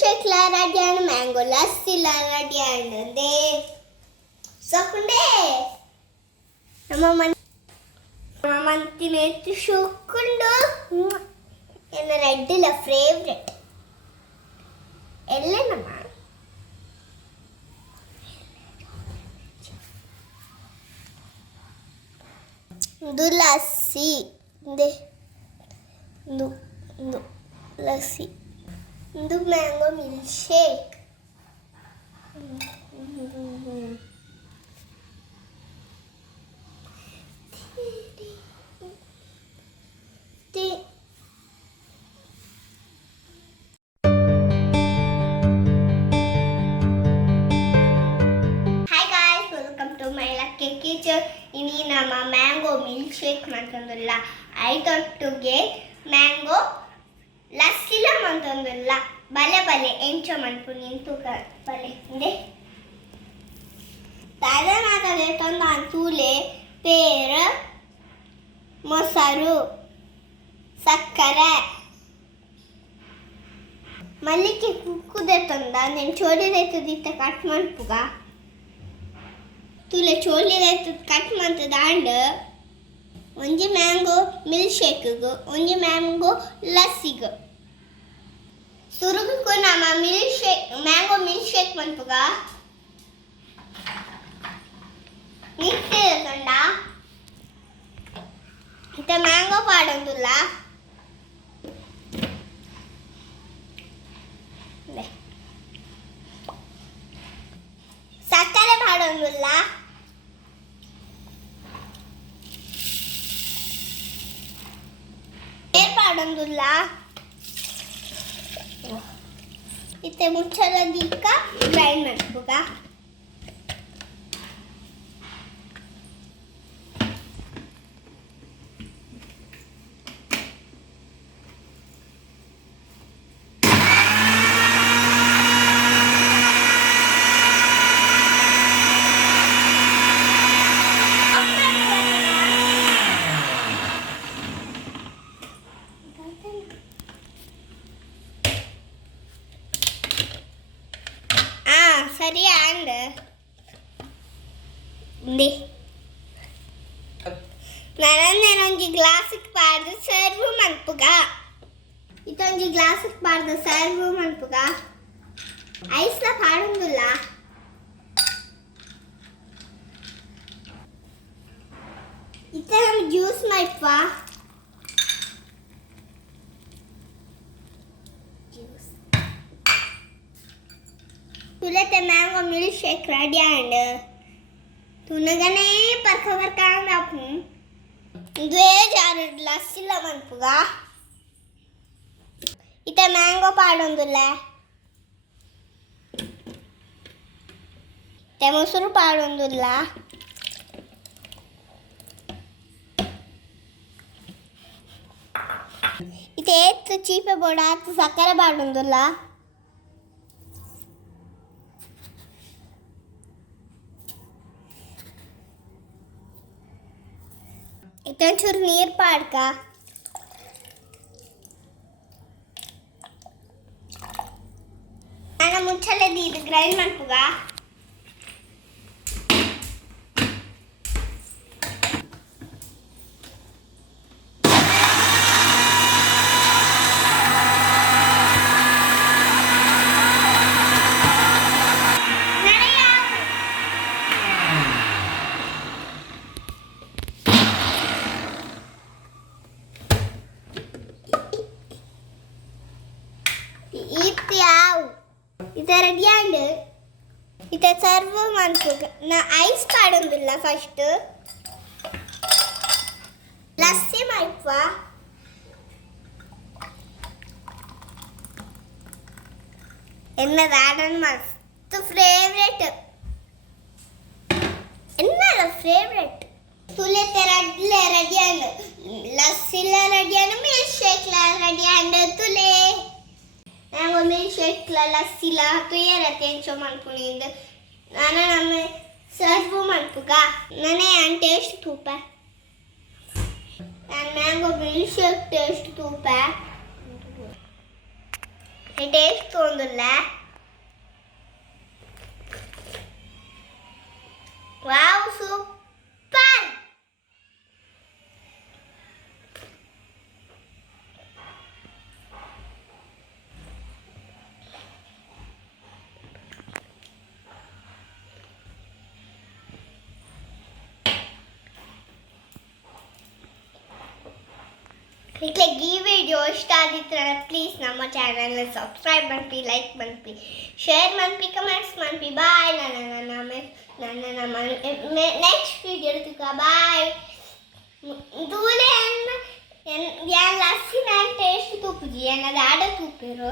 milkshake la radian mango lassi la radian de sokunde ನಮ್ಮ ಮಂತಿನೇತಿ ಶುಕ್ಕೊಂಡು ಎನ್ನ ರೆಡ್ಡಿಲ್ಲ favourite ಎಲ್ಲನಮ್ಮ ಇದು ಲಸ್ಸಿ ದೆ ಲಸ್ಸಿ ಇದು mango milk shake ini nama mango milkshake mantondula aitottuge mango lassi la mantondula bale encho manpu nintu bale inde tadana tonda tule per mosaru sakkare mallike kukkude tonda nen chodide tudita cut manpuga तुले छोले रहते cut मंत दांड ಒಂಜಿ mango milk shake ಒಂಜಿ mango lassi ಸುರುಗು ನಮ್ಮ milk shake mango milk shake ಮನ್ಪುಗ ನಿತ್ತೆ ತಂಡ ಇತ ಮ್ಯಾಂಗೋ ಪಾಡೊಂದುಲ್ಲ ಸಕ್ಕರೆ ಪಾಡೊಂದುಲ್ಲ ಪಾಡೊಂದುಲ್ಲ ಇತ್ತೆ ಮುಚ್ಚಳ ದಿಕ್ಕ ಗ್ರೈಂಡ್ ಮಾಡ್ಬೋಗ ಸರಿ ಆಂಡ್ ನಾನೊಂದು ಗ್ಲಾಸಿಗೆ ಪಾಡ್ದು ಸರ್ವ್ ಮನ್ಪುಗ ಇದೊಂದು ಗ್ಲಾಸಿಗೆ ಪಾಡ್ದು ಸರ್ವ್ ಮನ್ಪುಗ ಐಸ್ಲ ಪಾಡೊಂದುಲ್ಲ ಇತ್ತ ನಮ್ಗೆ ಜ್ಯೂಸ್ ಮೈಪ್ಪ तुले mango milkshake ready and तुनगने परखा आपण द्वे जार लस्सी ला मनपुगा इते mango पाडोंदुल्ल ते मोसरू पाडोंदुल्ल इते एत्तु चीपे बोडा सक्कर पाडोंदुल्ल चूर नीर पाड़क मुझे ग्रैंड मनुगा इधर रेडी आंड इधर सर्व मनुग ना ऐस पाडोंदुल्ल फस्ट लस्सी मल्पा एन्न दाडन मस्त फेवरेट एन्न फेवरेट तुले तेरा रेडी आंड लस्सी ला रेडी आंड मिल्क शेक ला रेडी आंड तुले mango milkshake la lassi la tuyara tencho manpunind nana namme serve manpuga nane an taste tupa nan mango milkshake taste tupa taste ತೊಂದಿಲ್ಲ. Wow super. ಇಟ್ಲಾಗಿ ಈ ವಿಡಿಯೋ ಇಷ್ಟ ಆಗಿದ್ರೆ ಪ್ಲೀಸ್ ನಮ್ಮ ಚಾನಲ್ನ ಸಬ್ಸ್ಕ್ರೈಬ್ ಮಾಡಿ, ಲೈಕ್ ಮಾಡಿ, ಶೇರ್ ಮಾಡಿ, ಕಮೆಂಟ್ಸ್ ಮಾಡಿ. ಬಾಯ್. ನನ್ನ ನೆಕ್ಸ್ಟ್ ವಿಡಿಯೋ ಬಾಯ್. दूल्हे या लस्सी ना टेस्ट तो पुजिए ना दादा तू पेरो